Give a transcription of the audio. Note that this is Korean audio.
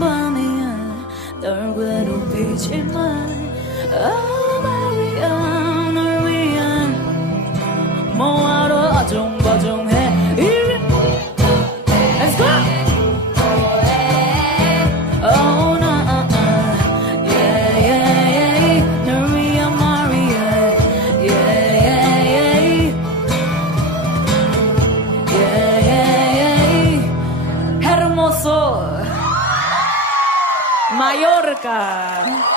밤이야. 널 괴롭히지만 Oh Maria 널 위한. 뭐하러 아종바종해? 이리. Let's go! Oh, Mallorca.